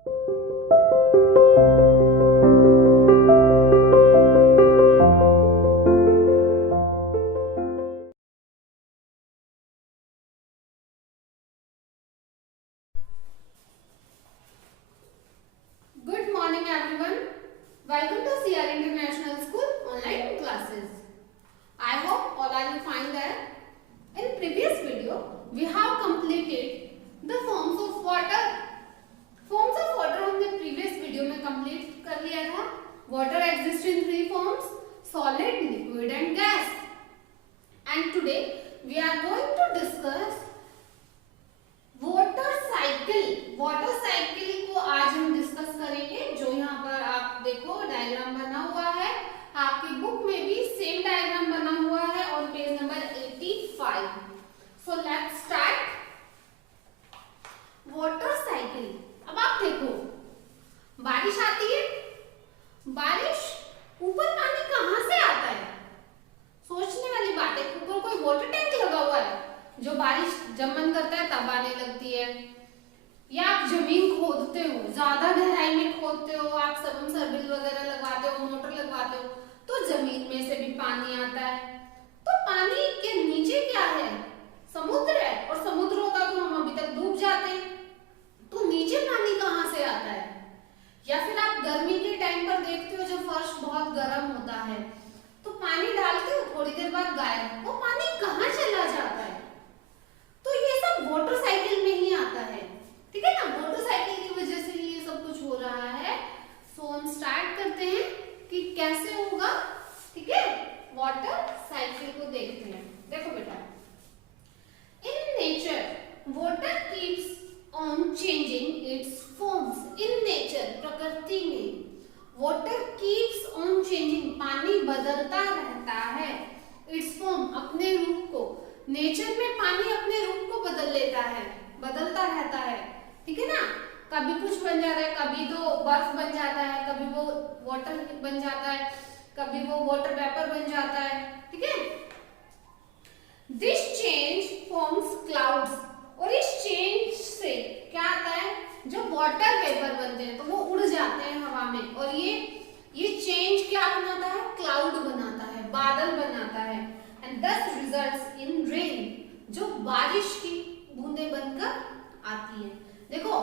Good morning everyone. Welcome to CR International School online classes. I hope all are you fine there. In previous video, we have completed the forms of water. Forms of water हमने previous video में complete कर लिया था. Water exists in three forms: solid, liquid and gas. And today we are going to discuss water cycle. Water cycle को आज हम discuss करेंगे। जो यहाँ पर आप देखो डायग्राम बना हुआ है, आपकी बुक में भी सेम डायग्राम बना हुआ है और page number 85। So let's start. Water cycle. अब आप देखो, बारिश आती है, बारिश ऊपर पानी कहाँ से आता है? सोचने वाली बात है। ऊपर कोई वाटर टैंक लगा हुआ है जो बारिश जब मन करता है तब आने लगती है, या आप जमीन खोदते हो, ज्यादा गहराई में खोदते हो, आप सबमर्सिबल वगैरह लगवाते हो, मोटर लगवाते हो, तो जमीन में से भी पानी आता है। तो पानी के नीचे क्या है? समुद्र है, और समुद्र होता तो हम अभी तक डूब जाते। तो नीचे पानी कहाँ से आता है? या फिर आप गर्मी के टाइम पर देखते हो जब फर्श बहुत गर्म होता है तो पानी डालते हो, थोड़ी देर बाद गायब। वो पानी कहाँ चला जाता है? तो ये सब वाटर साइकिल में ही आता है, ठीक है ना। वाटर साइकिल की वजह से ये सब कुछ हो रहा है। सो हम स्टार्ट करते हैं कि कैसे होगा, ठीक है। वाटर साइकिल को देखते हैं। देखो बेटा, in nature water keeps on changing it's forms. In nature, प्रकृति में, वाटर कीप्स ऑन चेंजिंग, पानी बदलता रहता है। इट्स फॉर्म, अपने रूप को। नेचर में पानी अपने रूप को बदल लेता है, बदलता रहता है, ठीक है ना। कभी कुछ बन जाता है, कभी तो बर्फ बन जाता है, कभी वो वाटर बन जाता है, कभी वो वाटर वेपर बन जाता है, ठीक है। दिस चेंज फॉर्म्स क्लाउड्स, और इस चेंज से क्या आता है? जो वाटर वेपर बनते हैं तो वो उड़ जाते हैं हवा में, और ये चेंज क्या बनाता है? क्लाउड बनाता है, बादल बनाता है। And thus results in rain, जो बारिश की बूंदें बनकर आती है। देखो,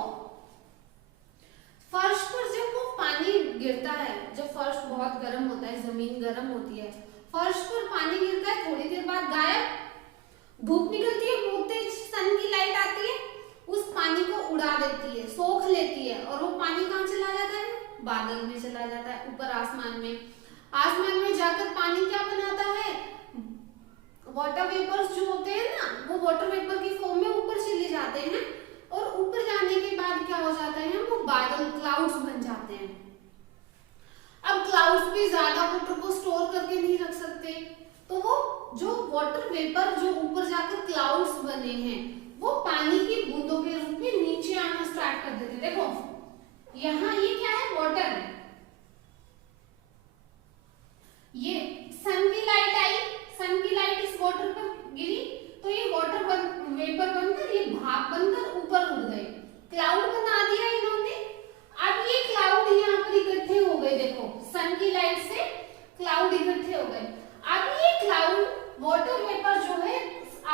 फर्श पर जब वो पानी गिरता है, जब फर्श बहुत गर्म होता है, जमीन गर्म होती है, फर्श पर पानी गिरता है, थोड़ी देर बाद गायब। धूप निकलती है, बहुत तेज सन की लाइट आती है, उस पानी को उड़ा देती है, सोख लेती है, और वो पानी कहाँ चला जाता है? बादल में चला जाता है, ऊपर आसमान में। आसमान में जाकर पानी क्या बनाता है? वाटर वेपर्स जो होते हैं ना, वो वाटर वेपर की फॉर्म में ऊपर चले जाते हैं, और ऊपर जाने के बाद क्या हो जाता है? वो बादल, क्लाउड्स बन जाते हैं। अब क्लाउड्स भी ज्यादा वाटर को स्टोर करके नहीं रख सकते, तो वो जो वाटर वेपर जो ऊपर जाकर क्लाउड्स बने हैं, वो पानी की बूंदों के रूप में नीचे आना स्टार्ट कर देते। देखो यहाँ ये क्या है? वाटर है। ये सन की लाइट आई, सन की लाइट इस वाटर पर गिरी, तो ये वाटर वेपर बनकर, ये भाप बनकर ऊपर उड़ गए, क्लाउड बना दिया इन्होंने। अब ये क्लाउड यहाँ पर इकट्ठे हो गए। देखो, सन की लाइट से क्लाउड इकट्ठे हो गए। अब ये क्लाउड, वाटर वेपर जो है,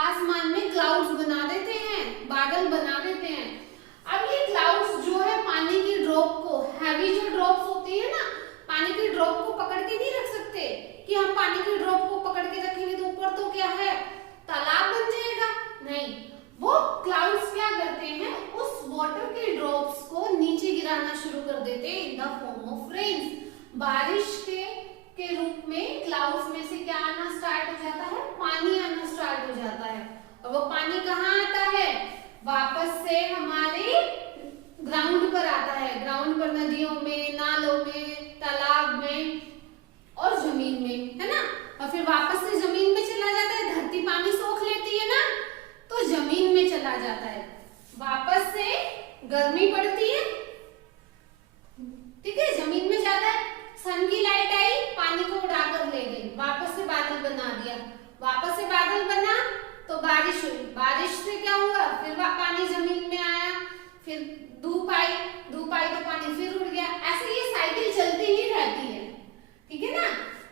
आसमान में क्लाउड्स बना देते हैं, बादल बना देते हैं। अब ये क्लाउड्स जो है पानी की ड्रॉप को, हैवी जो ड्रॉप्स होती है ना, पानी की ड्रॉप को पकड़ के नहीं रख सकते कि हम पानी की ड्रॉप को पकड़ के रखेंगे तो ऊपर तो क्या है? तालाब बन जाएगा। नहीं, वो क्लाउड्स क्या करते हैं? उस वाटर के ड्रॉप्स को नीचे गिराना शुरू कर देते हैं in the form of rains. बारिश के रूप में क्लाउड्स में से क्या आना स्टार्ट हो जाता है? पानी आना स्टार्ट हो जाता है। और वो पानी कहाँ आता है? वापस से हमारे ग्राउंड पर आता है। ग्राउंड पर नदियों में, नालों में, तालाब में और जमीन में, है ना। और फिर वापस से जमीन में चला जाता है। धरती पानी सोख लेती है ना, तो जमीन में चला जाता है। वापस से गर्मी पड़ती है, ठीक है, जमीन में जाता है। सन की लाइट आई, पानी को उड़ा कर ले गई, वापस से बादल बना दिया। वापस से बादल बना तो बारिश हुई। बारिश से क्या हुआ? फिर पानी जमीन में आया। फिर धूप आई, धूप पाई तो पानी फिर उड़ गया, ऐसे ये साइकिल चलती ही रहती है, ठीक है ना।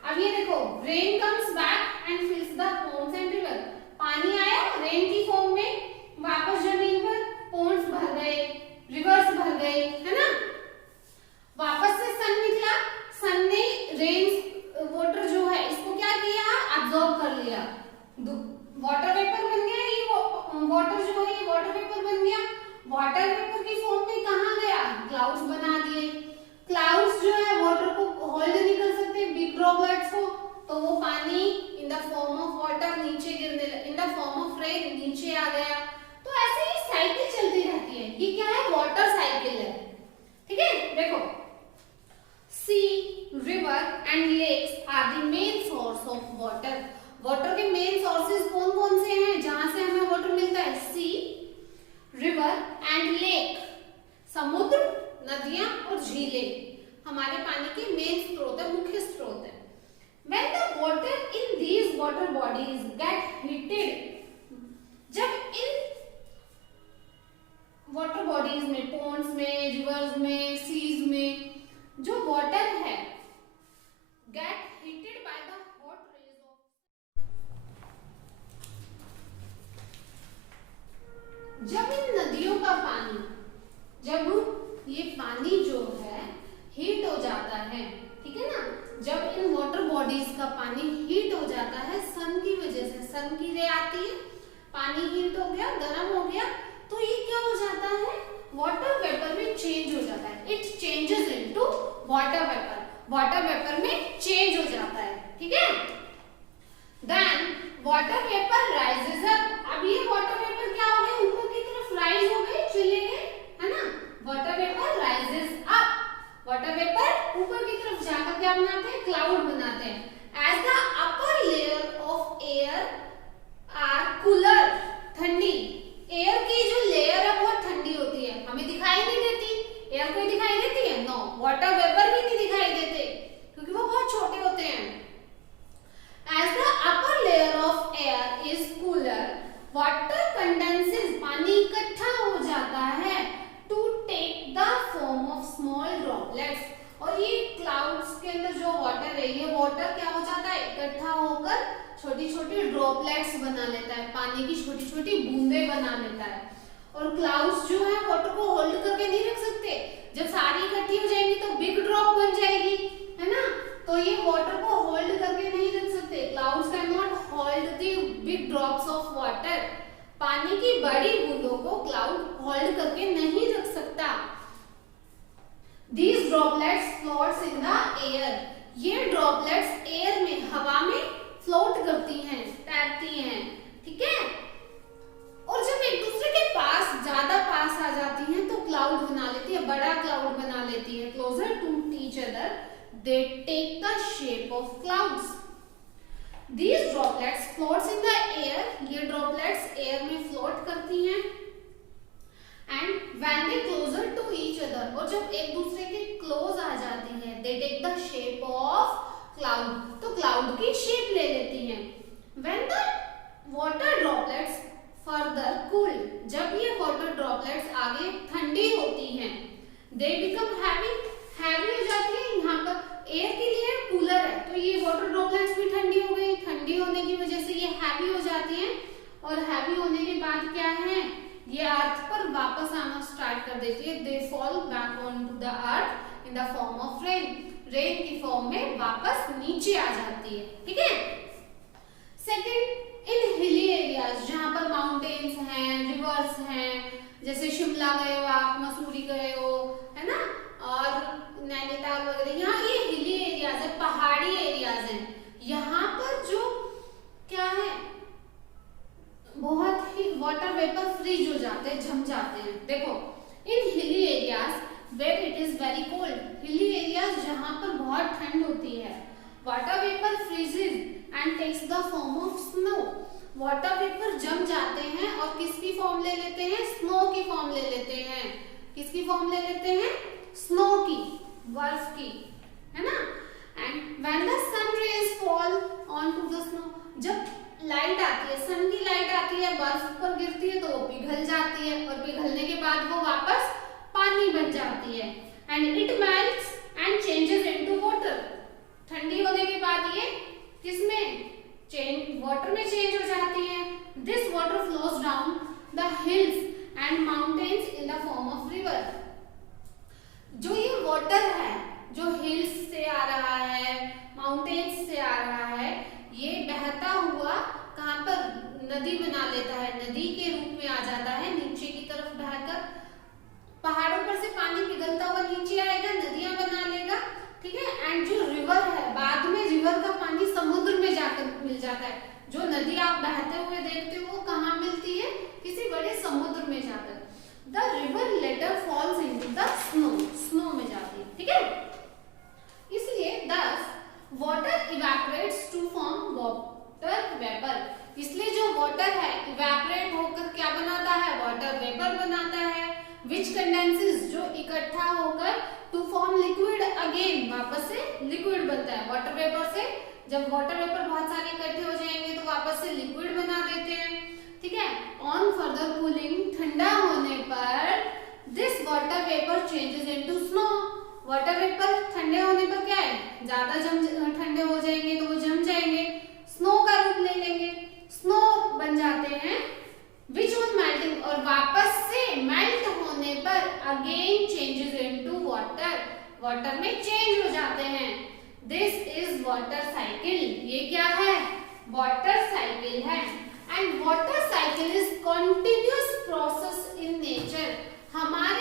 अब ये देखो, rain comes back and fills the ponds and river, पानी आया रेन की फॉर्म में, वापस जमीन पर पोन्ड्स भर गए, रिवर्स भर गए, है ना। वापस से सन निकला, सन ने रेन वाटर जो है इसको क्या किया, अब्सॉर्ब कर लिया, वाटर वेपर बन गया, ये वाटर जो है ये वाटर वेपर बन गया, वाटर वेपर की फॉर्म में कहाँ गया, क्लाउड्स बना दिए, क्लाउड्स जो है वाटर को होल्ड नहीं कर सकते, बिग ड्रॉपलेट्स को, तो वो पानी इन द फॉर्म ऑफ वाटर नीचे गिरने लगा, इन द फॉर्म ऑफ रेन नीचे आ गया। तो ऐसे ही साइकिल चलती रहती है, ये क्या है, वाटर साइकिल है, ठीक है। देखो, see, river and lakes are the main source of water, water के मेन सोर्सेज कौन कौन से हैं जहां से हमें वाटर मिलता है, सी, रिवर एंड लेक, समुद्र, नदियां और झीलें हमारे पानी के मेन स्रोत है, मुख्य स्रोत है। When the water in these water bodies get heated, जब इन वाटर बॉडीज में, पोन्ड्स में, रिवर्स में, सीज में जो वाटर है get heated by the hot rays of, जब इन नदियों का पानी, जब ये पानी जो है हीट हो जाता है, ठीक है ना, जब इन वाटर बॉडीज का पानी हीट हो जाता है सन की वजह से, सन की रे आती है, पानी हीट हो गया, गर्म हो गया, तो ये क्या हो जाता है, वाटर वेपर में चेंज हो जाता है, it changes into water vapour, water vapour में चेंज हो जाता है, ठीक है। Then water vapour rises up, अब ये वाटर वेपर क्या हो गए, ऊपर की तरफ राइज हो गए, चले गए, है ना, water vapour rises up, water vapour ऊपर की तरफ जाकर क्या बनाते हैं, क्लाउड बनाते हैं। As the upper layer of air are cooler, ठंडी, एयर की जो लेयर है वो ठंडी होती है, हमें दिखाई नहीं देती, एयर को दिखाई देती है, नो, वाटर वेपर भी नहीं दिखाई देते क्योंकि वो बहुत छोटे होते हैं। As the upper layer of air is cooler, water condenses, पानी इकट्ठा हो जाता है, to take the form of small droplets, और ये क्लाउड्स के अंदर जो वाटर है, ये वाटर क्या हो जाता है, इकट्ठा होकर छोटी छोटी ड्रॉपलेट्स बना लेता है, पानी की छोटी छोटी बूंदें बना लेता है। और क्लाउड्स जो है वाटर को होल्ड करके नहीं रख सकते, जब सारी इकट्ठी हो जाएंगी तो बिग ड्रॉप बन जाएगी, है ना, तो ये वाटर को होल्ड करके नहीं रख सकते, clouds can not hold the big drops of water, पानी की बड़ी बूंदों को क्लाउड होल्ड करके नहीं रख सकता। These droplets floats in the air, ये ड्रॉपलेट्स एयर में, हवा में फ्लोट करती हैं, तैरती हैं, ठीक है। और जब एक दूसरे के पास, ज्यादा पास आ जाती हैं तो क्लाउड बना लेती है, बड़ा क्लाउड बना लेती है, closer to each other they take the shape of clouds. These droplets floats in the air, ये droplets air में float करती हैं, and when they closer to each other, और जब एक दूसरे के क्लोज आ जाती हैं, they take the shape of cloud, तो क्लाउड की शेप ले लेती हैं। When the water droplets further cool, जब ये वाटर ड्रॉपलेट्स आगे ठंडी होती हैं, they become heavy, हैवी हो जाती है, यहाँ पर एयर की लेयर कूलर है तो ये वाटर ड्रॉपलेट्स भी ठंडी हो गई, ठंडी होने की वजह से ये हैवी हो जाती हैं, और हैवी होने के बाद क्या है, ये अर्थ पर वापस आना स्टार्ट कर देती है, they fall back on to the earth in the form of rain, rain की फॉर्म में वापस नीचे आ जाती है, ठीक है। सेकंड, इन हिली एरियाज, जहाँ पर माउंटेन्स हैं, रिवर्स हैं, जैसे शिमला गए हो आप, मसूरी गए हो, है ना, और नैनीताल वगैरह, यहाँ ये हिली एरियाज है, पहाड़ी एरियाज हैं, यहाँ पर जो क्या है, बहुत ही वाटर वेपर फ्रीज हो जाते हैं, जम जाते हैं। देखो, in hilly areas where it is very cold, hilly areas जहाँ पर बहुत ठंड होती है, water vapour freezes and takes the form of snow, water vapour जम जाते हैं और किसकी फॉर्म ले लेते हैं, स्नो की फॉर्म ले लेते हैं, किसकी फॉर्म ले लेते हैं, स्नो की, बर्फ की, है ना। And when the sun rays fall on to the snow, जब लाइट आती है, सन की लाइट आती है, बर्फ पर गिरती है तो वो पिघल जाती है, और पिघलने के बाद वो वापस पानी बन जाती है, सब्सटेंसेस जो इकट्ठा होकर टू फॉर्म लिक्विड अगेन, वापस से लिक्विड बनता है। वाटर वेपर से जब वाटर वेपर बहुत सारे इकट्ठे हो जाएंगे तो वापस से लिक्विड बना देते हैं, ठीक है। ऑन फर्दर कूलिंग, ठंडा होने पर this water vapour changes into snow. Water vapour ठंडे होने पर क्या है, ज्यादा ठंडे हो जाएंगे तो वो जम जाएंगे, स्नो का रूप ले लेंगे, स्नो बन जाते हैं। विच ऑन मेल्टिंग, और वापस से मेल्ट होने पर again changes into water, water में चेंज हो जाते हैं। दिस इज वाटर साइकिल, ये क्या है, वाटर साइकिल है। And water cycle is continuous process in nature, हमारे